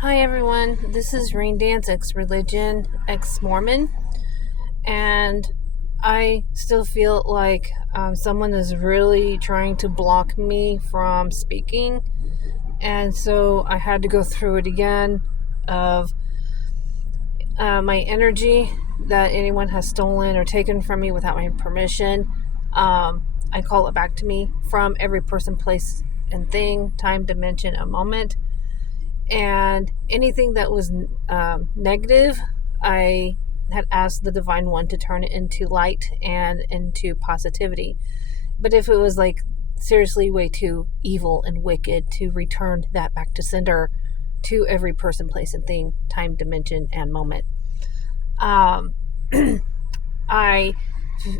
Hi everyone, this is Rain Dance, ex-religion, ex-Mormon, and I still feel like someone is really trying to block me from speaking, and so I had to go through it again of my energy that anyone has stolen or taken from me without my permission. I call it back to me from every person, place, and thing, time, dimension, a moment. And anything that was negative, I had asked the Divine One to turn it into light and into positivity. But if it was like seriously way too evil and wicked, to return that back to sender to every person, place, and thing, time, dimension, and moment. Um, I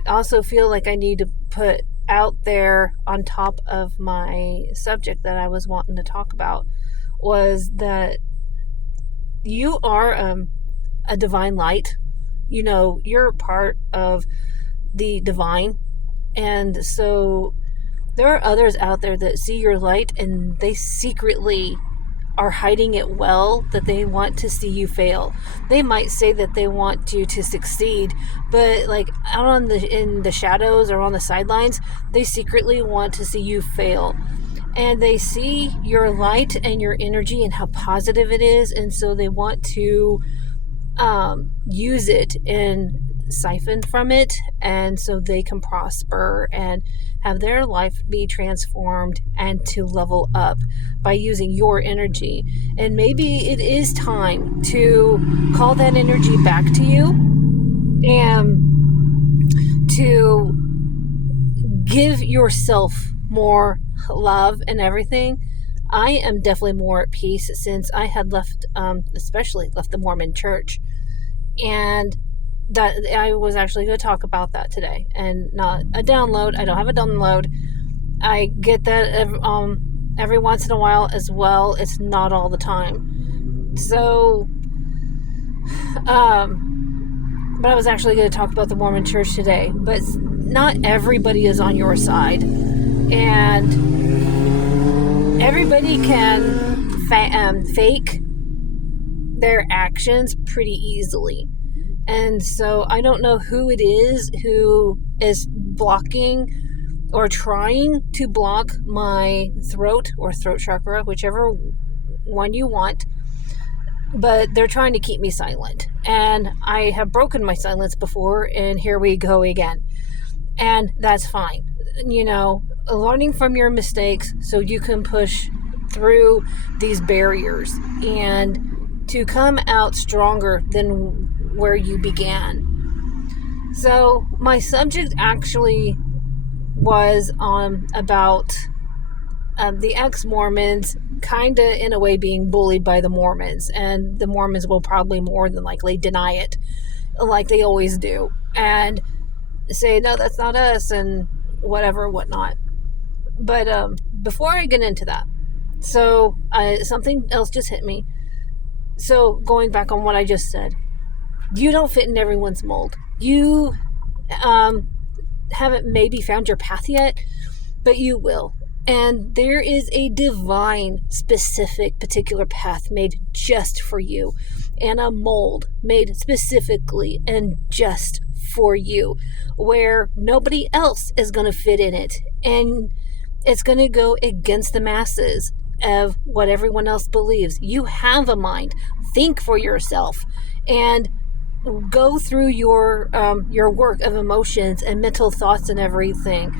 also feel like I need to put out there on top of my subject that I was wanting to talk about was that you are a divine light. You know, you're part of the divine. And so there are others out there that see your light and they secretly are hiding it well, that they want to see you fail. They might say that they want you to succeed, but like out on in the shadows or on the sidelines, they secretly want to see you fail. And they see your light and your energy and how positive it is, and so they want to use it and siphon from it, and so they can prosper and have their life be transformed and to level up by using your energy. And maybe it is time to call that energy back to you and to give yourself more love and everything. I am definitely more at peace since I had left, especially left the Mormon church. And that I was actually going to talk about that today, and not a download. I don't have a download. I get that every once in a while as well. It's not all the time. So, but I was actually going to talk about the Mormon church today. But not everybody is on your side, and everybody can fake their actions pretty easily. And so I don't know who it is who is blocking or trying to block my throat or throat chakra, whichever one you want, but they're trying to keep me silent. And I have broken my silence before, and here we go again. And that's fine. You know, learning from your mistakes so you can push through these barriers and to come out stronger than where you began. So my subject actually was about the ex-Mormons kind of in a way being bullied by the Mormons, and the Mormons will probably more than likely deny it like they always do and say, no, that's not us, and whatever, whatnot. But before I get into that, so something else just hit me. So going back on what I just said, you don't fit in everyone's mold. You haven't maybe found your path yet, but you will. And there is a divine, specific, particular path made just for you, and a mold made specifically and just for you, where nobody else is going to fit in it. And it's going to go against the masses of what everyone else believes. You have a mind. Think for yourself and go through your work of emotions and mental thoughts and everything,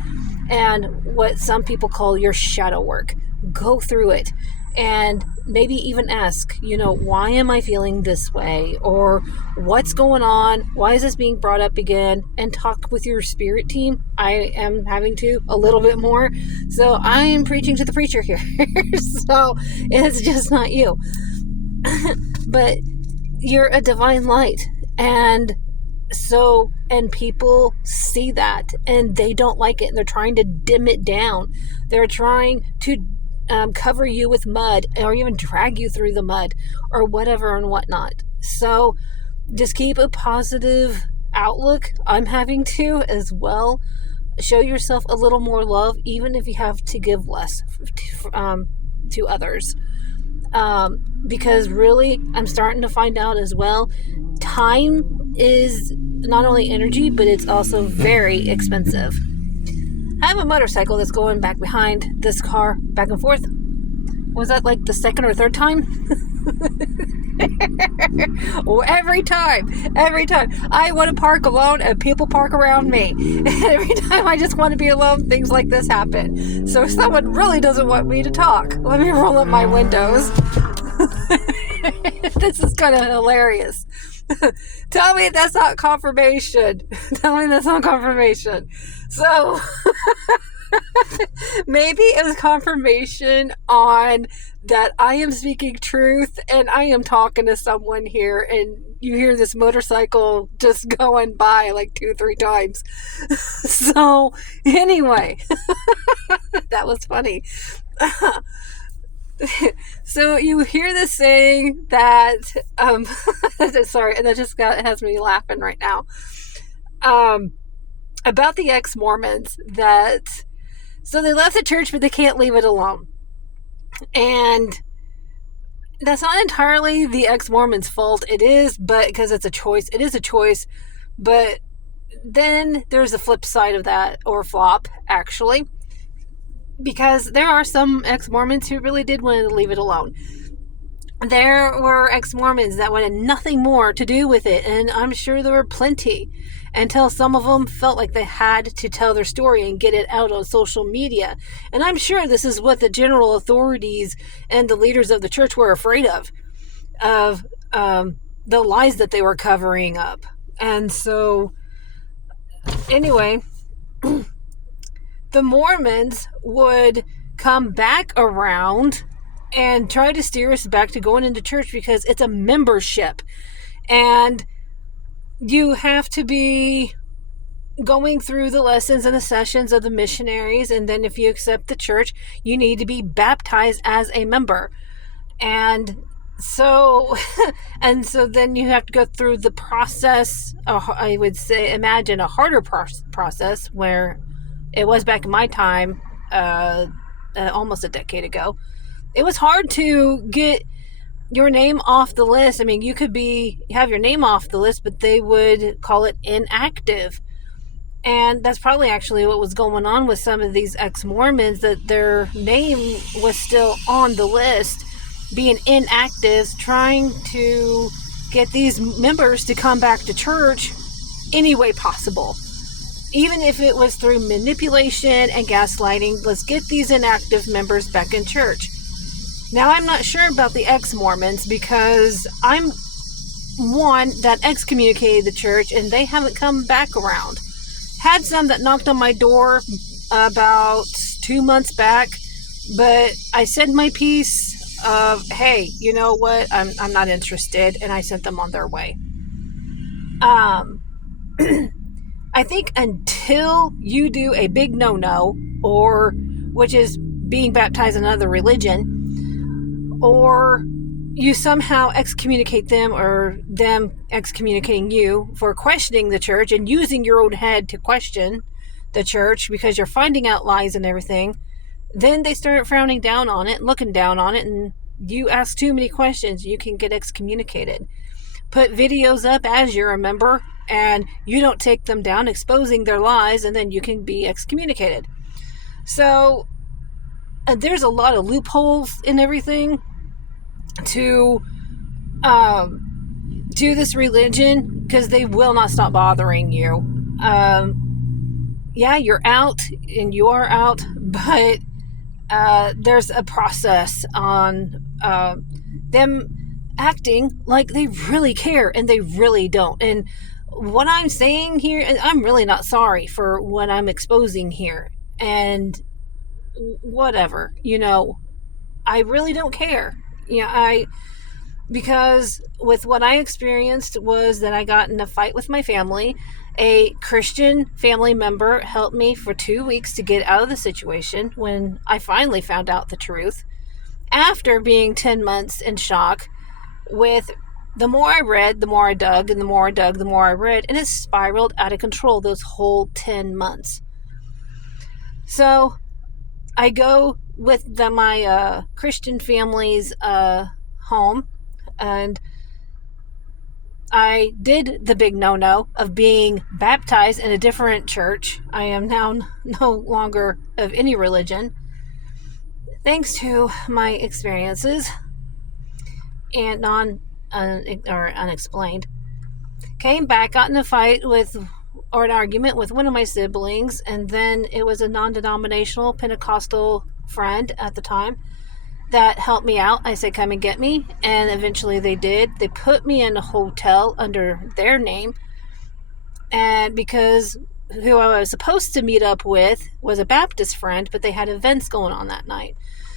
and what some people call your shadow work. Go through it and maybe even ask, why am I feeling this way, or what's going on, why is this being brought up again, and talk with your spirit team. I am having to a little bit more, so I am preaching to the preacher here. So it's just not you. But you're a divine light, and people see that and they don't like it, and they're trying to dim it down. They're trying to cover you with mud, or even drag you through the mud or whatever and whatnot. So just keep a positive outlook. I'm having to as well. Show yourself a little more love, even if you have to give less to others. because really, I'm starting to find out as well, time is not only energy, but it's also very expensive. I have a motorcycle that's going back behind this car, back and forth. Was that like the second or third time? Oh, every time I want to park alone and people park around me. And every time I just want to be alone, things like this happen. So if someone really doesn't want me to talk, let me roll up my windows. This is kind of hilarious. Tell me that's not confirmation. Tell me that's not confirmation. So maybe it was confirmation on that I am speaking truth and I am talking to someone here, and you hear this motorcycle just going by like 2-3 times. So anyway, that was funny. So you hear this saying that sorry, and that just has me laughing right now, about the ex-Mormons, that so they left the church but they can't leave it alone. And that's not entirely the ex-Mormons' fault. It is, but because it's a choice. It is a choice. But then there's a flip side of that, or flop, actually. Because there are some ex-Mormons who really did want to leave it alone. There were ex-Mormons that wanted nothing more to do with it, and I'm sure there were plenty, until some of them felt like they had to tell their story and get it out on social media. And I'm sure this is what the general authorities and the leaders of the church were afraid of the lies that they were covering up. And so, anyway, the Mormons would come back around and try to steer us back to going into church, because it's a membership. And you have to be going through the lessons and the sessions of the missionaries, and then if you accept the church, you need to be baptized as a member. And so then you have to go through the process. I would say, imagine a harder process, where it was back in my time, almost a decade ago. It was hard to get your name off the list. I mean, you could have your name off the list, but they would call it inactive. And that's probably actually what was going on with some of these ex-Mormons, that their name was still on the list, being inactive, trying to get these members to come back to church any way possible. Even if it was through manipulation and gaslighting, let's get these inactive members back in church. Now, I'm not sure about the ex-Mormons, because I'm one that excommunicated the church and they haven't come back around. Had some that knocked on my door about 2 months back, but I said my piece of, hey, you know what, I'm not interested, and I sent them on their way. I think until you do a big no-no, or which is being baptized in another religion, or you somehow excommunicate them, or them excommunicating you for questioning the church and using your own head to question the church because you're finding out lies and everything, then they start frowning down on it, looking down on it, and you ask too many questions, you can get excommunicated. Put videos up as you're a member, and you don't take them down, exposing their lies, and then you can be excommunicated. So there's a lot of loopholes in everything to this religion, because they will not stop bothering you. Yeah, you're out, and you are out, but there's a process on them acting like they really care, and they really don't. And what I'm saying here, I'm really not sorry for what I'm exposing here, and whatever, I really don't care. Because with what I experienced was that I got in a fight with my family. A Christian family member helped me for 2 weeks to get out of the situation when I finally found out the truth, after being 10 months in shock. With the more I read, the more I dug, and the more I dug, the more I read, and it spiraled out of control those whole 10 months. So I go with my Christian family's home, and I did the big no-no of being baptized in a different church. I am now no longer of any religion, thanks to my experiences and or unexplained. Came back, got in a fight or an argument with one of my siblings, and then it was a non-denominational Pentecostal friend at the time that helped me out. I said, come and get me, and eventually they did. They put me in a hotel under their name, and because who I was supposed to meet up with was a Baptist friend, but they had events going on that night.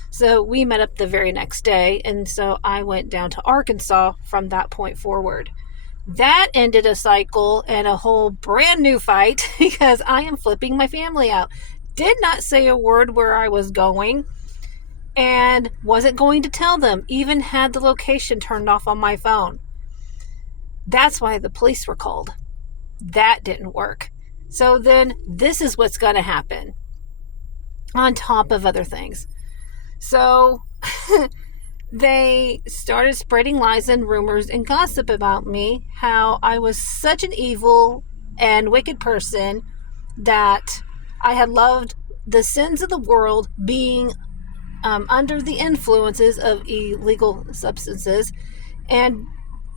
So we met up the very next day, and so I went down to Arkansas from that point forward. That ended a cycle and a whole brand new fight because I am flipping my family out. Did not say a word where I was going and wasn't going to tell them, even had the location turned off on my phone. That's why the police were called. That didn't work. So then this is what's going to happen on top of other things. So they started spreading lies and rumors and gossip about me, how I was such an evil and wicked person, that I had loved the sins of the world, being under the influences of illegal substances and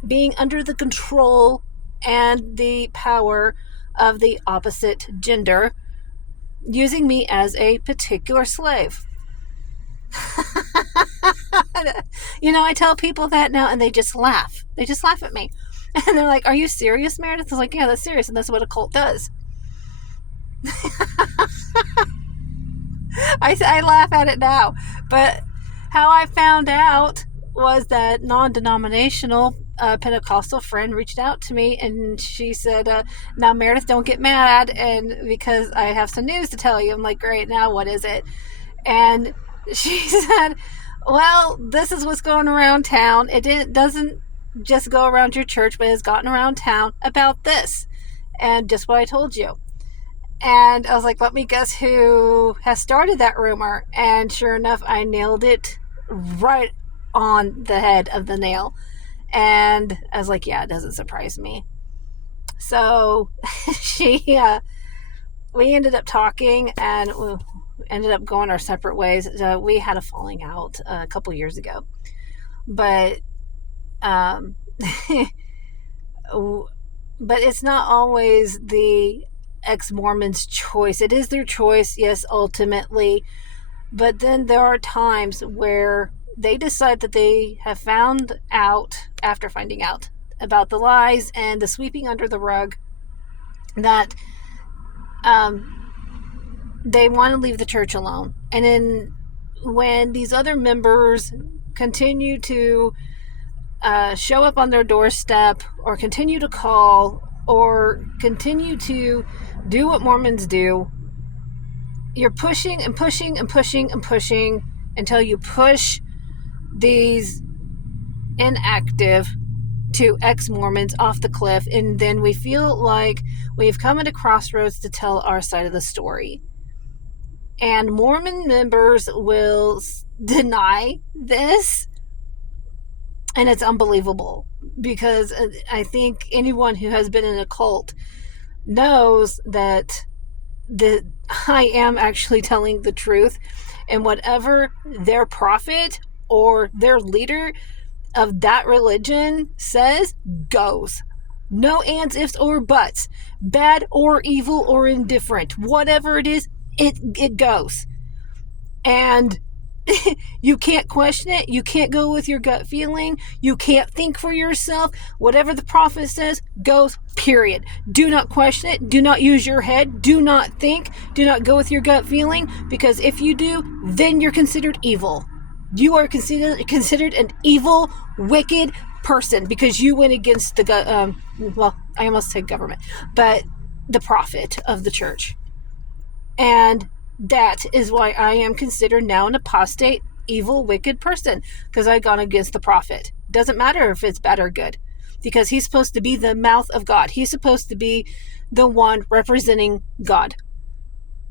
being under the control and the power of the opposite gender, using me as a particular slave. I tell people that now and they just laugh. They just laugh at me. And they're like, are you serious, Meredith? I was like, yeah, that's serious. And that's what a cult does. I laugh at it now. But how I found out was that non-denominational Pentecostal friend reached out to me and she said, now Meredith, don't get mad, and because I have some news to tell you. I'm like, great, now what is it? And she said, well, this is what's going around town. It doesn't just go around your church, but it's gotten around town about this. And just what I told you. And I was like, let me guess who has started that rumor. And sure enough, I nailed it right on the head of the nail. And I was like, yeah, it doesn't surprise me. So we ended up talking, and we ended up going our separate ways. We had a falling out a couple years ago. But but it's not always the ex-Mormons' choice. It is their choice, yes, ultimately. But then there are times where they decide that they have found out, after finding out about the lies and the sweeping under the rug, that they want to leave the church alone. And then when these other members continue to show up on their doorstep, or continue to call, or continue to do what Mormons do, you're pushing and pushing and pushing and pushing until you push these inactive to ex-Mormons off the cliff, and then we feel like we've come at a crossroads to tell our side of the story. And Mormon members will deny this, and it's unbelievable, because I think anyone who has been in a cult knows that I am actually telling the truth, and whatever their prophet or their leader of that religion says goes. No ands, ifs, or buts. Bad or evil or indifferent. Whatever it is, it goes. And you can't question it. You can't go with your gut feeling. You can't think for yourself. Whatever the prophet says goes, period. Do not question it. Do not use your head. Do not think. Do not go with your gut feeling, because if you do, then you're considered evil. You are considered an evil, wicked person, because you went against the I almost said government, but the prophet of the church. And that is why I am considered now an apostate, evil, wicked person, because I've gone against the prophet. Doesn't matter if it's bad or good, because he's supposed to be the mouth of God. He's supposed to be the one representing God,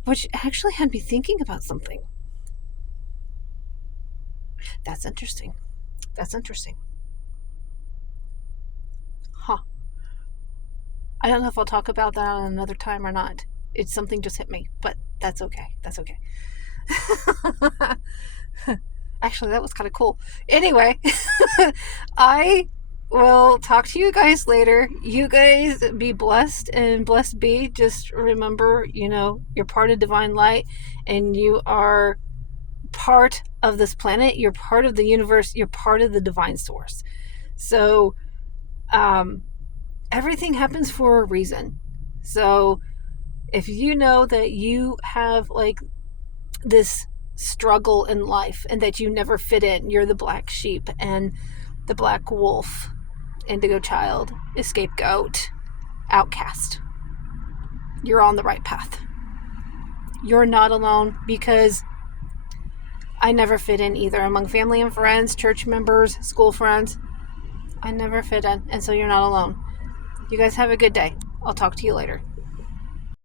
which actually had me thinking about something. That's interesting. That's interesting. Huh. I don't know if I'll talk about that on another time or not. It's something just hit me, but that's okay. That's okay. Actually, that was kind of cool. Anyway, I will talk to you guys later. You guys be blessed and blessed be. Just remember, you're part of divine light and you are part of this planet. You're part of the universe. You're part of the divine source. So, everything happens for a reason. So, if you know that you have like this struggle in life and that you never fit in, you're the black sheep and the black wolf, indigo child, scapegoat, outcast, you're on the right path. You're not alone, because I never fit in either among family and friends, church members, school friends. I never fit in, and so you're not alone. You guys have a good day. I'll talk to you later.